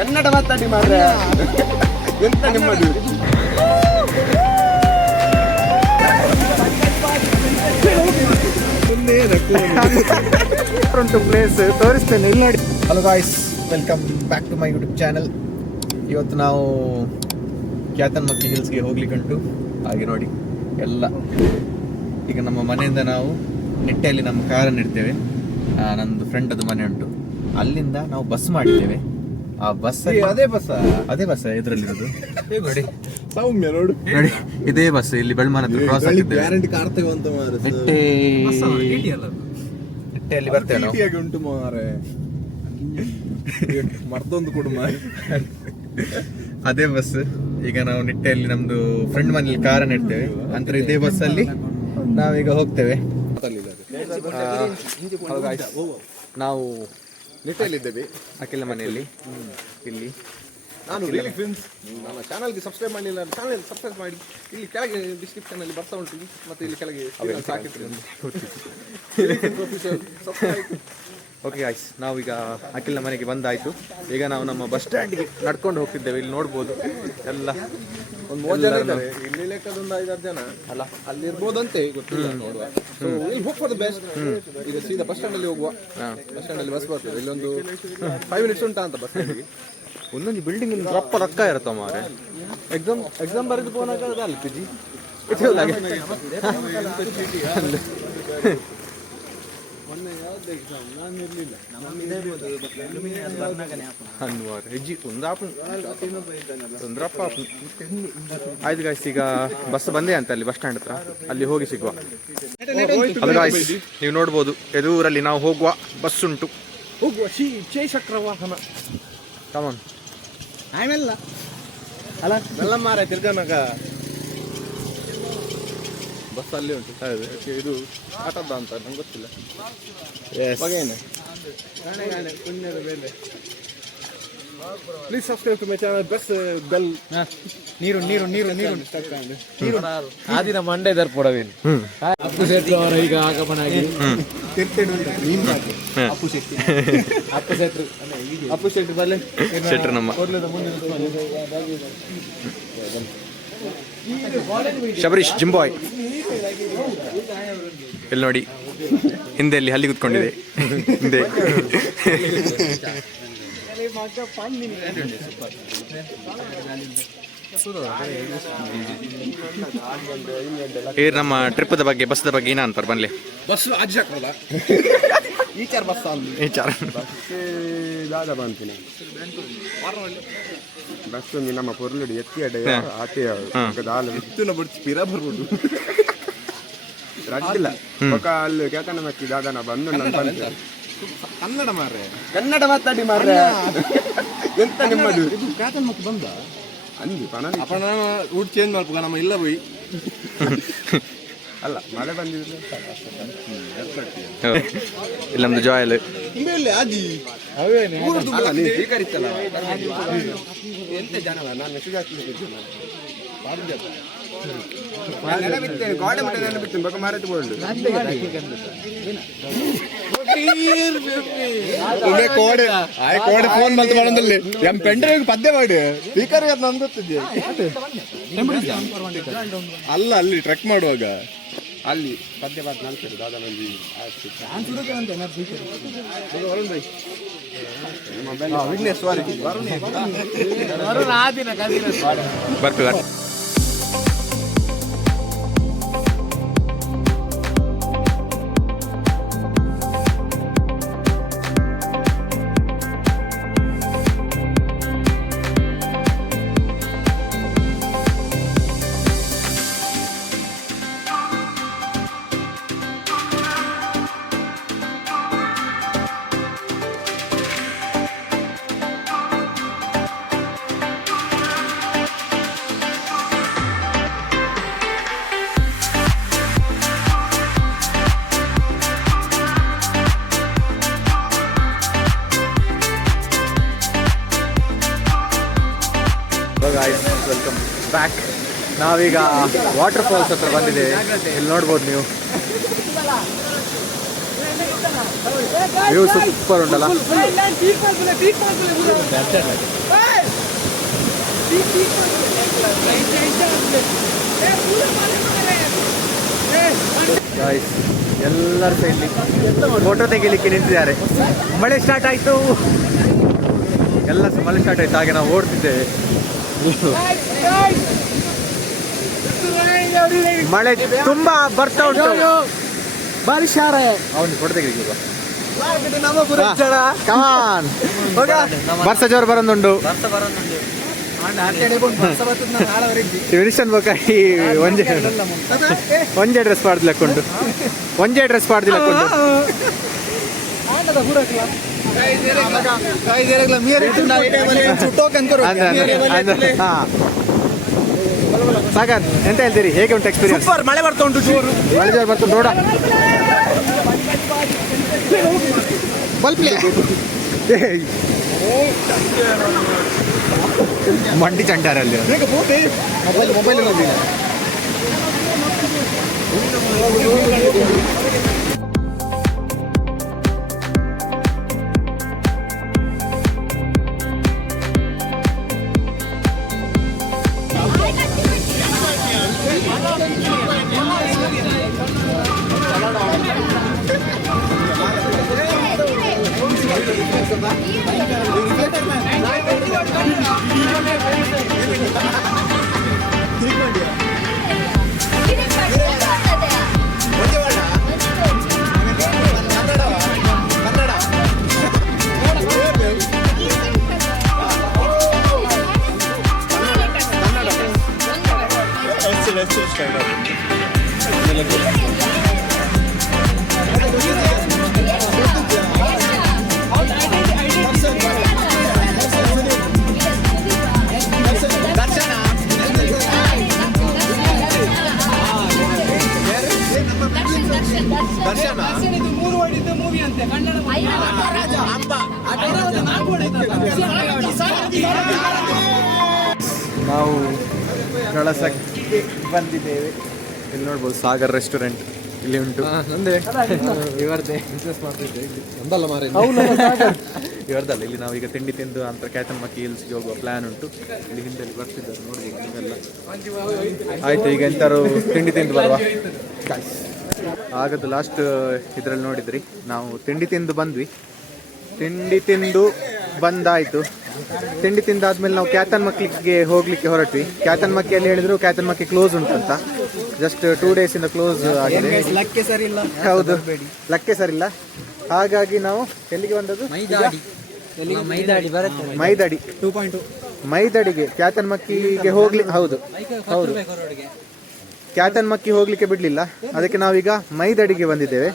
ಕನ್ನಡ ಮಾತಾಡಿ ಮಾರ್ರೆ. ಎಂತ ನಿಮ್ಮದು? ಉಂಟು ಪ್ಲೇಸ್ ತೋರಿಸ್ತೇನೆ, ಇಲ್ಲಿ ನೋಡಿ. Hello guys, welcome back to my YouTube channel. ಇವತ್ತು ನಾವು ಕ್ಯಾತನ್ಮಕ್ಕಿ ಹಿಲ್ಸ್ಗೆ ಹೋಗ್ಲಿಕ್ಕುಂಟು. ಹಾಗೆ ನೋಡಿ ಎಲ್ಲ ಈಗ ನಮ್ಮ ಮನೆಯಿಂದ ನಾವು ನಿಟ್ಟೆಯಲ್ಲಿ ನಮ್ಮ ಕಾರನ್ನು ಇಡ್ತೇವೆ. ನಂದು ಫ್ರೆಂಡ್ ಅದು ಮನೆ ಉಂಟು, ಅಲ್ಲಿಂದ ನಾವು ಬಸ್ ಮಾಡಿದ್ದೇವೆ. ಆ ಬಸ್ ಅದೇ ಬಸ್ ಇದರಲ್ಲಿರೋದು ನೋಡಿ. ಸೌಮ್ಯ ನೋಡು, ನೋಡಿ ಇದೇ ಬಸ್ ಇಲ್ಲಿ ಬೆಳ್ಮಾನ ಹತ್ರ ಕ್ರಾಸ್ ಆಗಿದ್ದೇವೆ. ನಿಟ್ಟೆಯಲ್ಲಿ ಬರ್ತೇವೆ ನಾವು. ಉಂಟು ಮಾರೆ, ಮರ್ತೊಂದು ಕುಟುಂಬ. ಅದೇ ಬಸ್. ಈಗ ನಾವು ನಿಟ್ಟೆಯಲ್ಲಿ ನಮ್ದು ಫ್ರೆಂಡ್ ಮನೇಲಿ ಕಾರನ್ನು ಇಡ್ತೇವೆ. ನಂತರ ಇದೇ ಬಸ್ ಅಲ್ಲಿ ನಾವೀಗ ಹೋಗ್ತೇವೆ. ನಾವು ನಿಟ್ಟೆಯಲ್ಲಿದ್ದೇವೆ, ಅಖಿಲ ಮನೆಯಲ್ಲಿ. ಇಲ್ಲಿ ನಾನು ನನ್ನ ಚಾನಲ್ಗೆ ಸಬ್ಸ್ಕ್ರೈಬ್ ಮಾಡಲಿಲ್ಲ, ಚಾನಲ್ ಸಬ್ಸ್ಕ್ರೈಬ್ ಮಾಡಿ. ಇಲ್ಲಿ ಕೆಳಗೆ ಡಿಸ್ಕ್ರಿಪ್ಷನ್ ಅಲ್ಲಿ ಬರ್ತಾ ಉಂಟು, ಮತ್ತೆ ಇಲ್ಲಿ ಕೆಳಗೆ ಓಕೆ ಗಾಯ್ಸ್, ನಾವೀಗ ಅಖಿಲ ಮನೆಗೆ ಬಂದಾಯ್ತು. ಈಗ ನಾವು ನಮ್ಮ ಬಸ್ ಸ್ಟ್ಯಾಂಡ್ಗೆ ನಡ್ಕೊಂಡು ಹೋಗ್ತಿದ್ದೇವೆ. ಇಲ್ಲಿ ನೋಡ್ಬೋದು ಎಲ್ಲ ಒಂದು 30 ಜನ ಇದ್ದಾರೆ. ಇಲ್ಲಿ ಲೆಕ್ಕದೊಂದು 5-6 ಜನ ಅಲ್ಲ, ಅಲ್ಲಿ ಇರ್ಬೋದಂತೆ, ಗೊತ್ತಿಲ್ಲ, ನೋಡುವ. ಸೊ ಇಲ್ಲಿ ಹೋಗ್ ಫಾರ್ ದ ಬೆಸ್ಟ್. ಈಗ ಸೀದಾ ಬಸ್ ಸ್ಟ್ಯಾಂಡ್ ಅಲ್ಲಿ ಹೋಗುವ. ಬಸ್ ಸ್ಟ್ಯಾಂಡ್ ಅಲ್ಲಿ ಬಸ್ ಬರ್ತದೆ. ಇಲ್ಲೊಂದು 5 ಮಿನಿಟ್ಸ್ ಉಂಟಾ ಅಂತ ಬಸ್ ಸ್ಟ್ಯಾಂಡ್ಗೆ. ಒಂದೊಂದು ಬಿಲ್ಡಿಂಗ್ ರೊಕ್ಕ ಇರುತ್ತ ಮಾರೆ. ಎಕ್ಸಾಮ್ ಬರೆದು ಪೋನಾಗ ಅಲ್ಲ ಪಿಜಿ ಆಯ್ತು ಗಾಯ್ಸ್, ಈಗ ಬಸ್ ಬಂದೇ ಅಂತ ಅಲ್ಲಿ ಬಸ್ ಸ್ಟ್ಯಾಂಡ್ ಹತ್ರ, ಅಲ್ಲಿ ಹೋಗಿ ಸಿಗುವ. ಅದು ಗಾಯ್ಸ್, ನೀವು ನೋಡ್ಬೋದು ಎದುರಲ್ಲಿ ನಾವು ಹೋಗುವ ಬಸ್ ಉಂಟು. ಹೋಗುವ ಚಕ್ರ ವಾಹನ. ಕಮಾನ್ ಆಮೇಲೆ ಅಲ್ಲ ಎಲ್ಲ ಮಾರ ತಿರ್ಗನಾಗ ಬಸ್ ಅಲ್ಲಿ ಉಂಟು. ಇದು ಆಟದ ಅಂತ ನಂಗೆ ಗೊತ್ತಿಲ್ಲ. ಪುಣ್ಯದ ಮೇಲೆ please subscribe to my channel. ಬೆಸ್ ಬೆಲ್ ನೀರು ಆದಿನ ಮಂಡೆ ದರ್ಪೊಡವೇನು ಅಪ್ಪು ಶೆಟ್ಟಿ ಅವರ ಈಗ ಆಗಮನ ಆಗಿ ಅಪ್ಪು ಶೆಟ್ಟಿ ಬಲ್ಲೆ ಶೆಟ್ರು ನಮ್ಮ ಶಬರೀಶ್ ಜಿಂಬಾಯ್. ಇಲ್ಲಿ ನೋಡಿ, ಹಿಂದೆ ಅಲ್ಲಿ ಹಲ್ಲಿ ಕುತ್ಕೊಂಡಿದೆ ಹಿಂದೆ. ಈ ನಮ್ಮ ಟ್ರಿಪ್ದ ಬಗ್ಗೆ, ಬಸ್ದ ಬಗ್ಗೆ ಏನ ಅಂತಾರೆ ಬನ್ಲಿ. ಬಸ್ ಅಜ್ಜ ಈಚಾರ್ ಬಸ್ ಈಚಾರ್ ದಾದ ಬಂತೀನಿ ಬಸ್ ನಮ್ಮ ಪೊರ್ಲುಡಿ ಎತ್ತಿ ಅಡ್ಡ ಆತೆ ದಾಲು ಇತ್ತು ಬಿಡ್ತು ಪಿರ ಬರ್ಬೋದು. ರಡ್ಡಿಲ್ಲ ಒಕ್ಕ ಅಲ್ಲಿ ಕೇತನ ಮಕ್ಕಿ ದಾದನ ಬಂದು ನನ್ನ ಕನ್ನಡ ಮಾರ್ರೆ, ಕನ್ನಡ ಮಾತಾಡಿ ಮಾರ್ರೆ. ಎಂತ ನಿಮ್ಮದು? ಇದು ಕೇತನ ಮಕ್ಕಿ ಬಂದ ಅಂದಿ ಅಪನ ರೂಟ್ ಚೇಂಜ್ ಮಾಡ್ಬೇಕು ನಮ್ಮ ಇಲ್ಲ ಹೋಯ್. ಅಲ್ಲ ಮಳೆ ಬಂದಿದ್ರೆ ಇಲ್ಲ ನಮ್ದು ಜಾಯಲ್ ಆಜಿ ಸ್ವೀಕರಿಸಲ್ಲ. ಎಂತ ಜನವ ನಾನು ಮೆಸೇಜ್ ಹಾಕ್ತಿದ್ದೇನೆ. ಗೋಡೆ ಮಟ್ಟ ನೆನ ಬಿತ್ತೇನೆ ಬಕ ಮಾರೈತೆ ಬೋಲ್ಡು ಕೋಡೆ ಆಯ್ ಕೋಡೆ ಫೋನ್ ಬಂತು ಮಾಡೋದಲ್ಲಿ ಎಂ ಪೆಂಡ್ರೈವ್ ಪದ್ಯ ಮಾಡಿ ಸ್ಪೀಕರ್ ನನ್ಗೆ ಗೊತ್ತಿದ್ದೆ. ಅಲ್ಲ ಅಲ್ಲಿ ಟ್ರೆಕ್ ಮಾಡುವಾಗ ಅಲ್ಲಿ ಪದ್ಯ ಬಾತ್ ನಾಲ್ಕು ದಾದಾ ಮಂದಿ ವಿಘ್ನೇಶ್ ಬರ್ತದ. Welcome back. ನಾವೀಗ ವಾಟರ್ ಫಾಲ್ಸ್ ಹತ್ರ ಬಂದಿದ್ದೇವೆ. ಇಲ್ಲಿ ನೋಡ್ಬೋದು ನೀವು. ವ್ಯೂ ಸೂಪರ್ ಉಂಟಲ್ಲ. Guys, ಎಲ್ಲರೂ ಸಹ ಇಲ್ಲಿ ಫೋಟೋ ತೆಗಿಲಿಕ್ಕೆ ನಿಂತಿದ್ದಾರೆ. ಮಳೆ ಸ್ಟಾರ್ಟ್ ಆಯ್ತು, ಎಲ್ಲ ಸಹ ಮಳೆ ಸ್ಟಾರ್ಟ್ ಆಯ್ತು. ಹಾಗೆ ನಾವು ಓಡ್ತಿದ್ದೇವೆ. ಮಳೆ ತುಂಬಾ ಬರ್ತಾ ಉಂಟು. ಬಾರಿ ಶಾರ ಅವನು ಫೋಟೋ ತೆಗಿಲಿಕ್ಕೆ ಕಮಾನ್ ಬರ್ಸ ಜೋರು ಬರೋದುಂಡು. ಒಂಜೆ ಡ್ರೆಸ್ ಪಾಡ್ದಿಲ್ಲಕ್ಕೊಂಡು ಸಾಗರ್ ಎಂತ ಹೇಳ್ತೀರಿ, ಹೇಗೆ ಉಂಟು ಎಕ್ಸ್ಪೀರಿಯನ್ಸ್? ಮಳೆ ಬರ್ತಾ ಉಂಟು, ಮಳೆ ಜೋರು ಬರ್ತಾ ನೋಡ. ಮಂಡಿ ಚಂಡಾರಲ್ಲಿ ಮೊಬೈಲ್ ನಾವು ಕಳಸಕ್ಕೆ ಬಂದಿದ್ದೇವೆ. ಇಲ್ಲಿ ನೋಡ್ಬೋದು ಸಾಗರ್ ರೆಸ್ಟೋರೆಂಟ್ ಇಲ್ಲಿ ಉಂಟು. ಇವರದೇ ಒಂದಲ್ಲ ಮಾರೆ, ಇವರದಲ್ಲ. ಇಲ್ಲಿ ನಾವೀಗ ತಿಂಡಿ ತಿಂದು ಅಂತ ಕ್ಯಾತನ್ಮಕ್ಕಿ ಹಿಲ್ಸ್ಗೆ ಹೋಗುವ ಪ್ಲಾನ್ ಉಂಟು. ಇಲ್ಲಿ ಹಿಂದಲ್ಲಿ ಬರ್ತಿದ್ದಾರೆ ನೋಡ್ಬೋದು ನೀವೆಲ್ಲ. ಆಯ್ತು, ಈಗ ಎಂತಾರು ತಿಂಡಿ ತಿಂದು ಬರುವ. ಆಗದು ಲಾಸ್ಟ್ ಇದರಲ್ಲಿ ನೋಡಿದ್ರಿ, ನಾವು ತಿಂಡಿ ತಿಂದು ಬಂದ್ವಿ. ತಿಂಡಿ ತಿಂದು ಬಂದಾಯಿತು. ತಿಂಡಿ ತಿಂದಾದ್ಮೇಲೆ ನಾವು ಕ್ಯಾತನ್ಮಕ್ಕಿಗೆ ಹೋಗ್ಲಿಕ್ಕೆ ಹೊರಟ್ವಿ. ಕ್ಯಾತನ್ಮಕ್ಕಿಯಲ್ಲಿ ಹೇಳಿದ್ರು ಕ್ಯಾತನ್ಮಕ್ಕಿ ಕ್ಲೋಸ್ ಉಂಟಂತ. ಜಸ್ಟ್ 2 days ಇಂದ ಕ್ಲೋಸ್ ಆಗಿದೆ. ಹೌದು, ಲಕ್ಕೆ ಸರಿ ಇಲ್ಲ. ಹಾಗಾಗಿ ನಾವು ಎಲ್ಲಿಗೆ ಬಂದದ್ದು? ಮೈದಾಡಿ 2.2 ಮೈದಾಡಿಗೆ. ಕ್ಯಾತನ್ಮಕ್ಕಿಗೆ ಹೋಗ್ಲಿ, ಹೌದು ಹೌದು, ಕ್ಯಾತನ್ಮಕ್ಕಿ ಹೋಗ್ಲಿಕ್ಕೆ ಬಿಡ್ಲಿಲ್ಲ. ಅದಕ್ಕೆ ನಾವೀಗ ಮೈದಾಡಿಗೆ ಬಂದಿದ್ದೇವೆ.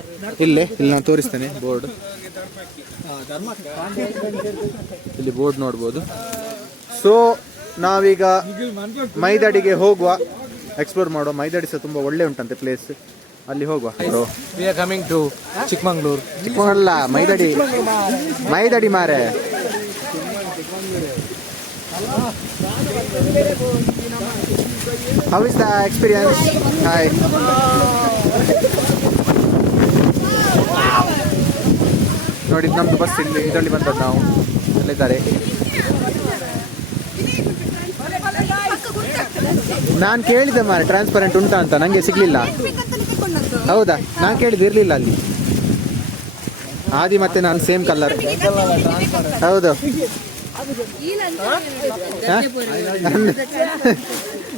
ಇಲ್ಲಿ ನಾನು ತೋರಿಸ್ತೇನೆ ಬೋರ್ಡ್. ಇಲ್ಲಿ ಬೋರ್ಡ್ ನೋಡ್ಬೋದು. ಸೊ ನಾವೀಗ ಮೈದಾಡಿಗೆ ಹೋಗುವ, ಎಕ್ಸ್ಪ್ಲೋರ್ ಮಾಡುವ. ಮೈದಾಡಿ ಸಹ ತುಂಬಾ ಒಳ್ಳೆ ಉಂಟಂತೆ ಪ್ಲೇಸ್, ಅಲ್ಲಿ ಹೋಗುವ. We are coming to Chikmagalur. ಚಿಕ್ಕಮಂಗ್ಳೂರಲ್ಲ, ಮೈದಾಡಿ ಮಾರೆ. How is the experience? Hi. ನೋಡಿ ನಮ್ದು ಬಸ್ ಇಲ್ಲಿ ಇದರಲ್ಲಿ ಬಂದದ್ದು. ನಾವು ಅಲ್ಲಿದ್ದಾರೆ. ನಾನು ಕೇಳಿದೆ ಮಾರೆ ಟ್ರಾನ್ಸ್ಪರೆಂಟ್ ಉಂಟಾ ಅಂತ, ನಂಗೆ ಸಿಗ್ಲಿಲ್ಲ. ಹೌದಾ, ನಾನು ಕೇಳಿದ್ದು ಇರ್ಲಿಲ್ಲ ಅಲ್ಲಿ. ಆದಿ ಮತ್ತೆ ನಾನು ಸೇಮ್ ಕಲರ್. ಹೌದು,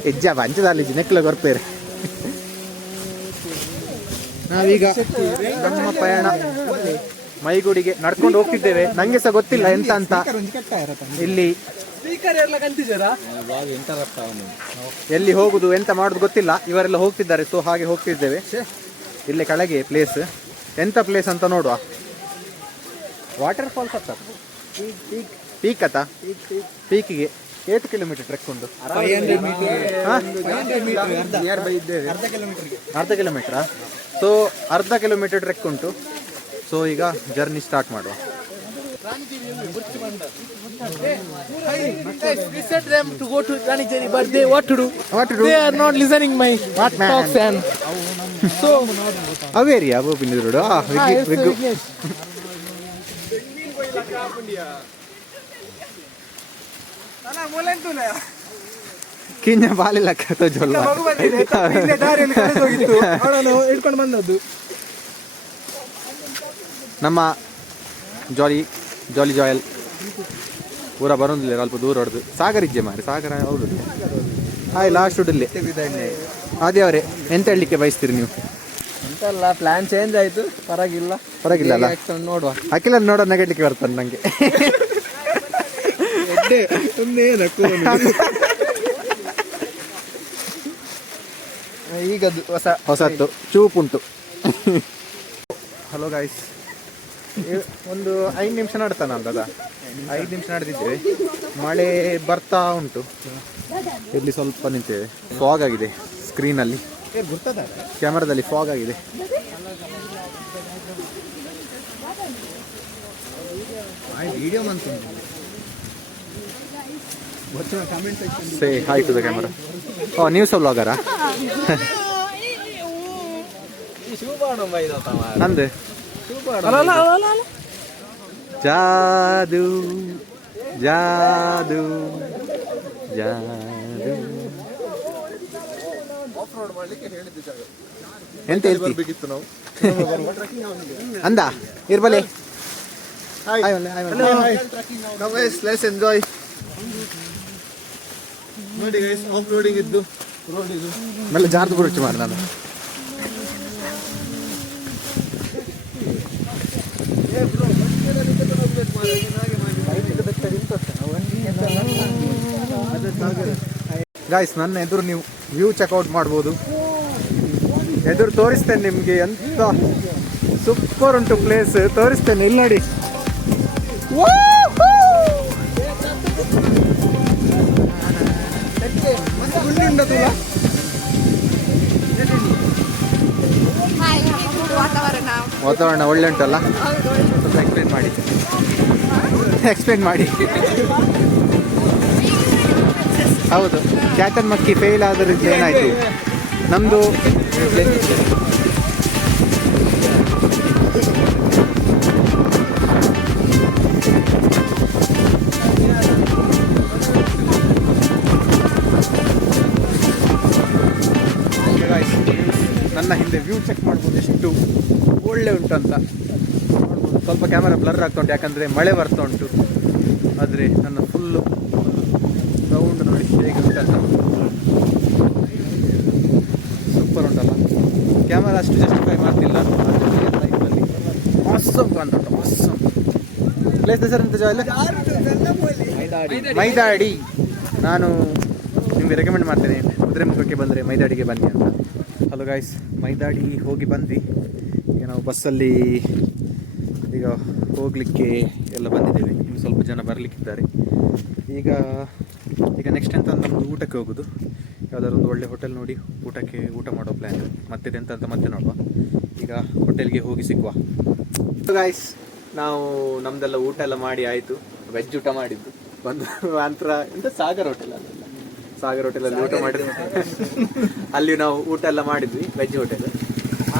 ಹೆಜ್ಜ ಪಂಚದಲ್ಲಿ ನೆಕ್ಲ ಕೊರ್ಪೇರೆ. ನಾವೀಗ ನಮ್ಮ ಪಯಣ ಮೈಗೂಡಿಗೆ ನಡ್ಕೊಂಡು ಹೋಗ್ತಿದ್ದೇವೆ. ನಂಗೆ ಸಹ ಗೊತ್ತಿಲ್ಲ ಎಂತ ಅಂತ. ಇಲ್ಲಿ ಎಲ್ಲಿ ಹೋಗುದು ಎಂತ ಮಾಡುದು ಗೊತ್ತಿಲ್ಲ. ಇವರೆಲ್ಲ ಹೋಗ್ತಿದ್ದಾರೆ, ಸೊ ಹಾಗೆ ಹೋಗ್ತಿದ್ದೇವೆ. ಇಲ್ಲೇ ಕೆಳಗೆ ಪ್ಲೇಸ್. ಎಂತ ಪ್ಲೇಸ್ ಅಂತ ನೋಡುವ. ವಾಟರ್ ಫಾಲ್ಸ್ ಹತ್ತ ಪೀಕ್ ಅತ್ತ. ಪೀಕಿಗೆ 8 ಕಿಲೋಮೀಟರ್ ಟ್ರೆಕ್ ಉಂಟು. ಅರ್ಧ ಕಿಲೋಮೀಟರ್. ಸೊ ಅರ್ಧ ಕಿಲೋಮೀಟರ್ ಟ್ರೆಕ್ ಉಂಟು. ಸೊ ಈಗ ಜರ್ನಿ ಸ್ಟಾರ್ಟ್ ಮಾಡುವ. We said them to go to Ranijeri, but they what to do? What to do? They are not listening my What man? talks and so. ಅವೇರಿ ಅವು ಪಿಂದಿದ್ರು Yes, Vignesh. ಕಿಂಜ ಬಾಲಿಲ್ಲ ಕಥೋ Jolle ಇಟ್ಕೊಂಡು ಬಂದದ್ದು ನಮ್ಮ ಜಾಲಿ ಜಾಲಿ Joel ಪೂರ ಬರೋದಿಲ್ಲ ಸ್ವಲ್ಪ ದೂರ ಹೊಡೆದು ಸಾಗರ್ ಇಜ್ಜೆ ಮಾರಿ ಸಾಗರ ಹೌದು ಹಾಯ್ ಲಾಸ್ಟ್ ಉಡಲ್ಲಿ ಅದೇ ಅವರೇ ಎಂತ ಹೇಳಲಿಕ್ಕೆ ಬಯಸ್ತೀರಿ ನೀವು ಅಂತಲ್ಲ ಪ್ಲಾನ್ ಚೇಂಜ್ ಆಯ್ತು ಪರವಾಗಿಲ್ಲ ಪರವಾಗಿಲ್ಲ ಅಲ್ಲ ನೋಡುವ ಅಖಿಲ ನೋಡೋ ನಗಡ್ಲಿಕ್ಕೆ ಬರ್ತಾನೆ ನಂಗೆ ಈಗ ಹೊಸತ್ತು ಚೂಪುಂಟು ಹಲೋ ಗಾಯ್ಸ್ ಒಂದು 5 ನಿಮಿಷ ನಡ್ತಾನ ಅಂತದ 5 ನಿಮಿಷ ನಡೆದಿದ್ರೆ ಮಳೆ ಬರ್ತಾ ಉಂಟು. ಇಲ್ಲಿ ಸ್ವಲ್ಪ ನಿಂತೇವೆ. ಫಾಗ್ ಆಗಿದೆ ಸ್ಕ್ರೀನಲ್ಲಿ, ಕ್ಯಾಮರಾದಲ್ಲಿ ಫಾಗ್ ಆಗಿದೆ. Say hi to the camera. ಓ ನ್ಯೂಸ್ ವ್ಲಾಗರಾ ನಂದು ಜಾದು ಜಾದು ಜಾದು ಎಂತ ಹೇಳ್ಬೇಕಿತ್ತು ನಾವು ಅಂದ ಇರ್ಬಲೆ. Let's enjoy. ನೋಡಿ ಗೈಸ್, ಆಫ್ ರೋಡಿಂಗ್ ಇದ್ದು ರೋಡ್ ಇದು ಮೇಲೆ ಜಾರ್ದು ಬರುಚು ಮಾಡಿ ನಾನು. ಗಾಯ್ಸ್, ನನ್ನ ಎದುರು ನೀವು ವ್ಯೂ ಚೆಕ್ಔಟ್ ಮಾಡ್ಬೋದು. ಎದುರು ತೋರಿಸ್ತೇನೆ ನಿಮಗೆ, ಎಂತ ಸೂಪರ್ ಉಂಟು ಪ್ಲೇಸ್, ತೋರಿಸ್ತೇನೆ. ಇಲ್ಲಿ ನೋಡಿ, ವಾತಾವರಣ ಒಳ್ಳೆ ಉಂಟಲ್ಲ. ಸ್ವಲ್ಪ ಎಕ್ಸ್ಪ್ಲೇನ್ ಮಾಡಿ, ಎಕ್ಸ್ಪ್ಲೇನ್ ಮಾಡಿ. ಹೌದು, ಕ್ಯಾಟನ್ ಮಕ್ಕಿ ಫೇಲ್ ಆದ್ರಿಂದ ಏನಾಯ್ತು ನಮ್ದು. ನನ್ನ ಹಿಂದೆ ವ್ಯೂ ಚೆಕ್ ಮಾಡ್ಬೋದು, ಎಷ್ಟು ಒಳ್ಳೆ ಉಂಟು ಅಂತ ನೋಡ್ಬೋದು. ಸ್ವಲ್ಪ ಕ್ಯಾಮರಾ ಬ್ಲರ್ ಆಗ್ತಾ ಉಂಟು, ಯಾಕಂದರೆ ಮಳೆ ಬರ್ತಾ ಉಂಟು. ಆದರೆ ನನ್ನ ಫುಲ್ಲು ರೌಂಡ್ ನೋಡಿ ಹೇಗೆ ಉಂಟಲ್ಲ, ಸೂಪರ್ ಉಂಟಲ್ಲ. ಕ್ಯಾಮರಾ ಅಷ್ಟು ಜಸ್ಟಿಫೈ ಮಾಡ್ತಿಲ್ಲ ಲೈಫಲ್ಲಿ. ಆಸಮ್ ಕಾಣ್ತುಂಟು, ಆಸಮ್ ಪ್ಲೇಸ್. ಹೆಸರು ಎಂತ ಜಾಗ? ಮೈದಾಡಿ. ನಾನು ನಿಮಗೆ ರೆಕಮೆಂಡ್ ಮಾಡ್ತೇನೆ, ಕುದುರೆಮುಖಕ್ಕೆ ಬಂದರೆ ಮೈದಾಡಿಗೆ ಬನ್ನಿ ಅಂತ. ಹಲೋ ಗಾಯ್ಸ್, ಮೈದಾಡಿ ಹೋಗಿ ಬಂದ್ವಿ. ಈಗ ನಾವು ಬಸ್ಸಲ್ಲಿ ಈಗ ಹೋಗಲಿಕ್ಕೆ ಎಲ್ಲ ಬಂದಿದ್ದೇವೆ. ಇನ್ನು ಸ್ವಲ್ಪ ಜನ ಬರಲಿಕ್ಕಿದ್ದಾರೆ. ಈಗ ನೆಕ್ಸ್ಟ್ ಎಂತ ನಮ್ಮದು ಊಟಕ್ಕೆ ಹೋಗೋದು. ಯಾವುದಾದ್ರು ಒಂದು ಒಳ್ಳೆ ಹೋಟೆಲ್ ನೋಡಿ ಊಟ ಮಾಡೋ ಪ್ಲ್ಯಾನ್. ಮತ್ತೆ ಎಂತ ಅಂತ ಮತ್ತೆ ನೋಡುವ. ಈಗ ಹೋಟೆಲ್ಗೆ ಹೋಗಿ ಸಿಗುವ. ಗಾಯ್ಸ್, ನಾವು ನಮ್ಮದೆಲ್ಲ ಊಟ ಎಲ್ಲ ಮಾಡಿ ಆಯಿತು. ವೆಜ್ ಊಟ ಮಾಡಿದ್ದು ಬಂದು ನಂತರ ಎಂತ ಸಾಗರ್ ಹೋಟೆಲ್ ಅಲ್ಲ, ಸಾಗರ್ ಹೋಟೆಲಲ್ಲಿ ಊಟ ಮಾಡಿದ್ವಿ. ಅಲ್ಲಿ ನಾವು ಊಟ ಎಲ್ಲ ಮಾಡಿದ್ವಿ, ವೆಜ್ ಹೋಟೆಲ್.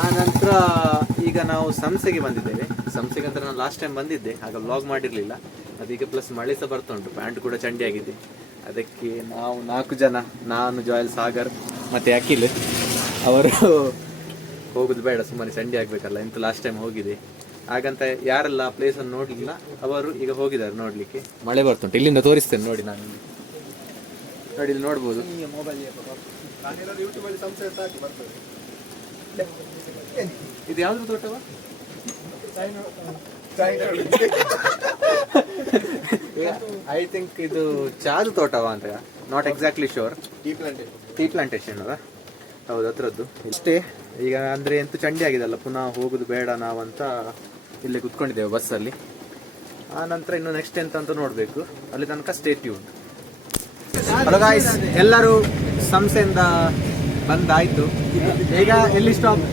ಆ ನಂತರ ಈಗ ನಾವು ಸಂಸೆಗೆ ಬಂದಿದ್ದೇವೆ. ಸಂಸೆಗೆ ಅಂತ ನಾನು ಲಾಸ್ಟ್ ಟೈಮ್ ಬಂದಿದ್ದೆ, ಆಗ ವ್ಲಾಗ್ ಮಾಡಿರಲಿಲ್ಲ. ಅದೀಗ ಪ್ಲಸ್ ಮಳೆ ಸಹ ಬರ್ತಾ ಉಂಟು, ಪ್ಯಾಂಟ್ ಕೂಡ ಚಂಡಿ ಆಗಿದೆ. ಅದಕ್ಕೆ ನಾವು 4 ಜನ, ನಾನು, ಜಾಯಲ್, ಸಾಗರ್ ಮತ್ತು ಅಖಿಲ್ ಅವರು ಹೋಗೋದು ಬೇಡ, ಸುಮ್ಮನೆ ಚಂಡಿ ಆಗಬೇಕಲ್ಲ ಎಂತ ಲಾಸ್ಟ್ ಟೈಮ್ ಹೋಗಿದೆ. ಹಾಗಂತ ಯಾರೆಲ್ಲ ಪ್ಲೇಸನ್ನು ನೋಡಲಿಲ್ಲ ಅವರು ಈಗ ಹೋಗಿದ್ದಾರೆ ನೋಡಲಿಕ್ಕೆ. ಮಳೆ ಬರ್ತುಂಟು, ಇಲ್ಲಿಂದ ತೋರಿಸ್ತೇನೆ ನೋಡಿ. ನಾನು ನೋಡಿ, ಇಲ್ಲಿ ನೋಡ್ಬೋದು. ಇದು ಯಾವ್ದು ತೋಟವ? ಐ ಥಿಂಕ್ ಇದು ಚಾದು ತೋಟವ ಅಂತ, not exactly sure. Tea plantation ಅಲ್ಲ? ಹೌದು, ಹತ್ರದ್ದು. ಇಷ್ಟೇ. ಈಗ ಅಂದರೆ ಎಂತೂ ಚಂಡಿ ಆಗಿದೆಲ್ಲ, ಪುನಃ ಹೋಗೋದು ಬೇಡ ನಾವಂತ ಇಲ್ಲೇ ಕುತ್ಕೊಂಡಿದ್ದೇವೆ ಬಸ್ಸಲ್ಲಿ. ಆ ನಂತರ ಇನ್ನು ನೆಕ್ಸ್ಟ್ ಎಂತ ಅಂತ ನೋಡಬೇಕು. ಅಲ್ಲಿ ತನಕ ಸ್ಟೇ ಟ್ಯೂನ್. ಹಲೋ ಗಾಯ್ಸ್, ಎಲ್ಲರೂ ಸಂಸೆಯಿಂದ ಬಂದಾಯ್ತು. ಈಗ ಎಲ್ಲಿ ಸ್ಟಾಪ್?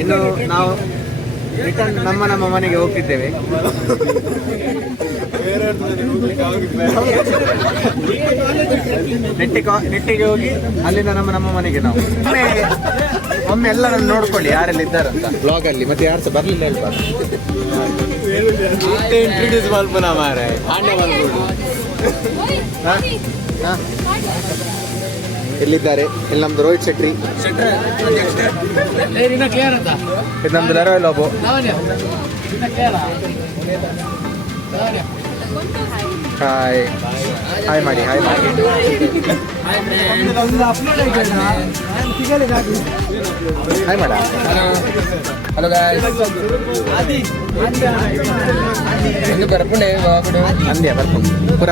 ಇನ್ನು ನಾವು ರಿಟರ್ನ್ ನಮ್ಮ ಮನೆಗೆ ಹೋಗ್ತಿದ್ದೇವೆ. ನೆಟ್ಟಿಗೆ ಹೋಗಿ ಅಲ್ಲಿಂದ ನಮ್ಮ ಮನೆಗೆ ನಾವು ಒಮ್ಮೆ ಎಲ್ಲರನ್ನು ನೋಡ್ಕೊಳ್ಳಿ ಯಾರೆಲ್ಲ ಇದ್ದಾರಂತ ಬ್ಲಾಗ್ ಅಲ್ಲಿ. ಮತ್ತೆ ಯಾರು ಸಹ ಬರ್ಲಿಲ್ಲ ಹೇಳ್ಬಾರ್ದು. ಇಂಟ್ರೊಡ್ಯೂಸ್ ಮಾಡ್ಬೋಣ ಮಾರೆ ಎಲ್ಲಿದ್ದಾರೆ? ಇಲ್ಲಿ ನಮ್ದು ರೋಹಿತ್ ಶೆಟ್ಟಿ, ಇದು ನಮ್ದು ಲರೋಯ್ ಲೋಬೋ. ಹಾಯ್ ಹಾಯ್ ಮಾಡಿ ಹಾಯ್ ಮಾಡಿ. ಹಾಯ್ ಮಾಡ. ಹಲೋ ಎಂದು ಬರ್ಪುಂಡೆ ಅಂದ್ಯಾ ಬರ್ಕೊಂಡು ಪುರ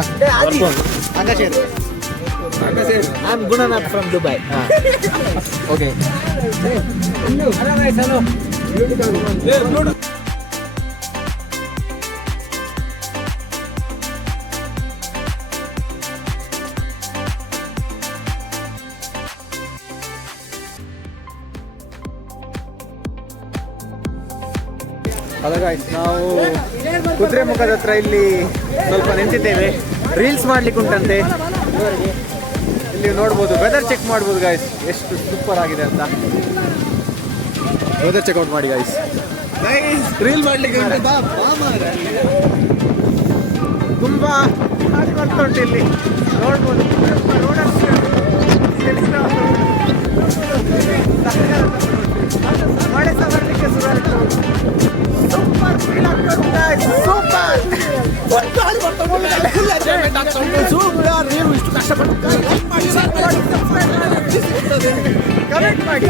ಅಂಗಶೇರು. I'm Gunanath from Dubai. Okay. Hello guys, hello. Hello guys, ನಾವು ಕುದುರೆಮುಖದ ಹತ್ರ ಇಲ್ಲಿ ಸ್ವಲ್ಪ ನಿಂತಿದ್ದೇವೆ. ರೀಲ್ಸ್ ಮಾಡ್ಲಿಕ್ಕೆ ಉಂಟಂತೆ. ಇಲ್ಲಿ ನೋಡ್ಬೋದು, ವೆದರ್ ಚೆಕ್ ಮಾಡ್ಬೋದು ಗಾಯ್ಸ್, ಎಷ್ಟು ಸೂಪರ್ ಆಗಿದೆ ಅಂತ. ವೆದರ್ ಚೆಕ್ಔಟ್ ಮಾಡಿ ಗಾಯ್ಸ್. ರೀಲ್ ಮಾಡ್ಲಿಕ್ಕೆ ತುಂಬಾ ಬರ್ತಾ ಉಂಟು ಇಲ್ಲಿ ನೋಡ್ಬೋದು. ಮಳೆ ಸಹ ಬರ್ಲಿಕ್ಕೆ ಶುರು ಆಯ್ತು. ಸೂಪರ್ ಫೀಲ್ ಆಗ್ತಾ ಉಂಟು guys, ಸೂಪರ್. ನೀವು ಇಷ್ಟು ಕಷ್ಟಪಟ್ಟು ಕಮೆಂಟ್ ಮಾಡಿ.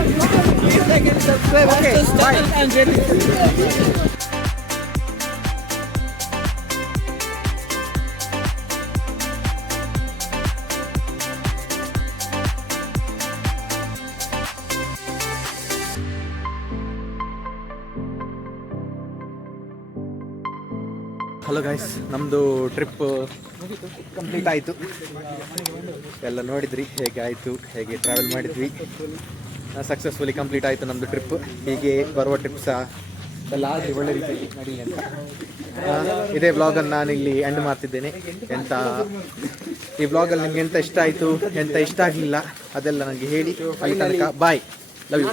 ಹಲೋ ಗೈಸ್, ನಮ್ಮದು ಟ್ರಿಪ್ ಕಂಪ್ಲೀಟ್ ಆಯಿತು. ಎಲ್ಲ ನೋಡಿದ್ರಿ ಹೇಗೆ ಆಯಿತು, ಹೇಗೆ ಟ್ರಾವೆಲ್ ಮಾಡಿದ್ವಿ. ಸಕ್ಸಸ್ಫುಲಿ ಕಂಪ್ಲೀಟ್ ಆಯಿತು ನಮ್ಮದು ಟ್ರಿಪ್. ಹೀಗೆ ಬರುವ ಟ್ರಿಪ್ ಸಹ ಎಲ್ಲ ಆಗಲಿ, ಒಳ್ಳೆ ರೀತಿಯಲ್ಲಿ ನಡೀಲಿ ಅಂತ ಇದೇ ವ್ಲಾಗನ್ನು ನಾನು ಇಲ್ಲಿ ಎಂಡ್ ಮಾಡ್ತಿದ್ದೇನೆ. ಈ ವ್ಲಾಗಲ್ಲಿ ನಿಮ್ಗೆ ಎಂತ ಇಷ್ಟ ಆಯಿತು, ಎಂತ ಇಷ್ಟ ಆಗಲಿಲ್ಲ ಅದೆಲ್ಲ ನನಗೆ ಹೇಳಿ. ಅಲ್ಲಿ ತನಕ ಬಾಯ್, ಲವ್ ಯು.